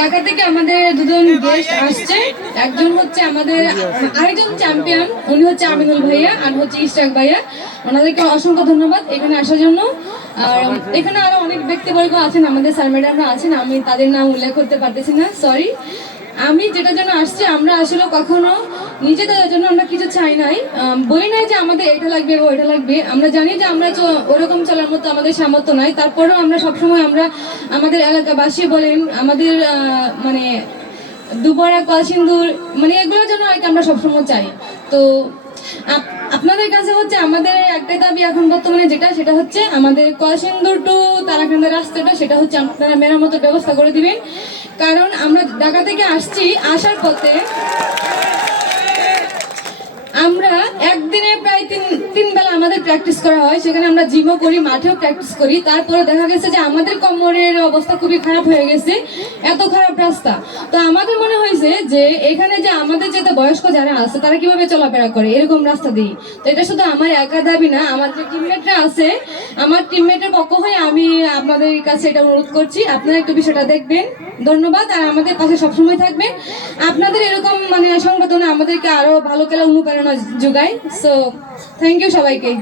ঢাকা থেকে আমাদের দুজন গেস্ট আসছে। একজন হচ্ছে আমাদের আরেকজন চ্যাম্পিয়ন উনি হচ্ছে আমিনুল ভাইয়া আর হচ্ছে ইস্টাক ভাইয়া। ওনাদেরকে অসংখ্য ধন্যবাদ এখানে আসার জন্য। আর এখানে আরও অনেক ব্যক্তিবর্গ আছেন আমাদের স্যার ম্যাডামরা আছেন আমি তাদের নাম উল্লেখ করতে পারতেছি না সরি আমি যেটা জন্য আসছি আমরা আসলে কখনো নিজেদের জন্য আমরা কিছু চাই নাই। বলি নাই যে আমাদের এটা লাগবে ওইটা লাগবে। আমরা জানি যে আমরা ওরকম চলার মতো আমাদের সামর্থ্য নাই। তারপরেও আমরা সবসময় আমরা আমাদের এলাকাবাসী বলেন, আমাদের মানে দুবরা কলসিন্দুর মানে এগুলোর জন্য আর কি আমরা সবসময় চাই। তো আপ- আপনাদের কাছে হচ্ছে আমাদের একটাই দাবি এখন বর্তমানে যেটা, সেটা হচ্ছে আমাদের কলসিন্দুর টু তারাকান্দার রাস্তাটা, সেটা হচ্ছে আপনারা মেরামতের ব্যবস্থা করে দিবেন। কারণ আমরা ঢাকা থেকে আসছি, আসার পথে প্র্যাকটিস করা হয়, সেখানে আমরা জিমও করি, মাঠেও প্র্যাকটিস করি। তারপরে দেখা গেছে যে আমাদের কোমরের অবস্থা খুবই খারাপ হয়ে গেছে। এত খারাপ রাস্তা। তো আমাদের মনে হয়েছে যে এখানে যে আমাদের যেতে বয়স্ক যারা আছে, তারা কীভাবে চলাফেরা করে? এরকম রাস্তা দিই তো এটা শুধু আমার একা দাবি না, আমার যে টিমমেটরা আছে, আমার টিমমেটের পক্ষ হয়ে আমি আপনাদের কাছে এটা অনুরোধ করছি। আপনারা একটু বিষয়টা দেখবেন। ধন্যবাদ, আর আমাদের পাশে সবসময় থাকবেন। আপনাদের এরকম সংবর্ধনা আমাদেরকে আরও ভালো খেলা অনুপ্রেরণা যোগায়। সো থ্যাংক ইউ সবাইকে।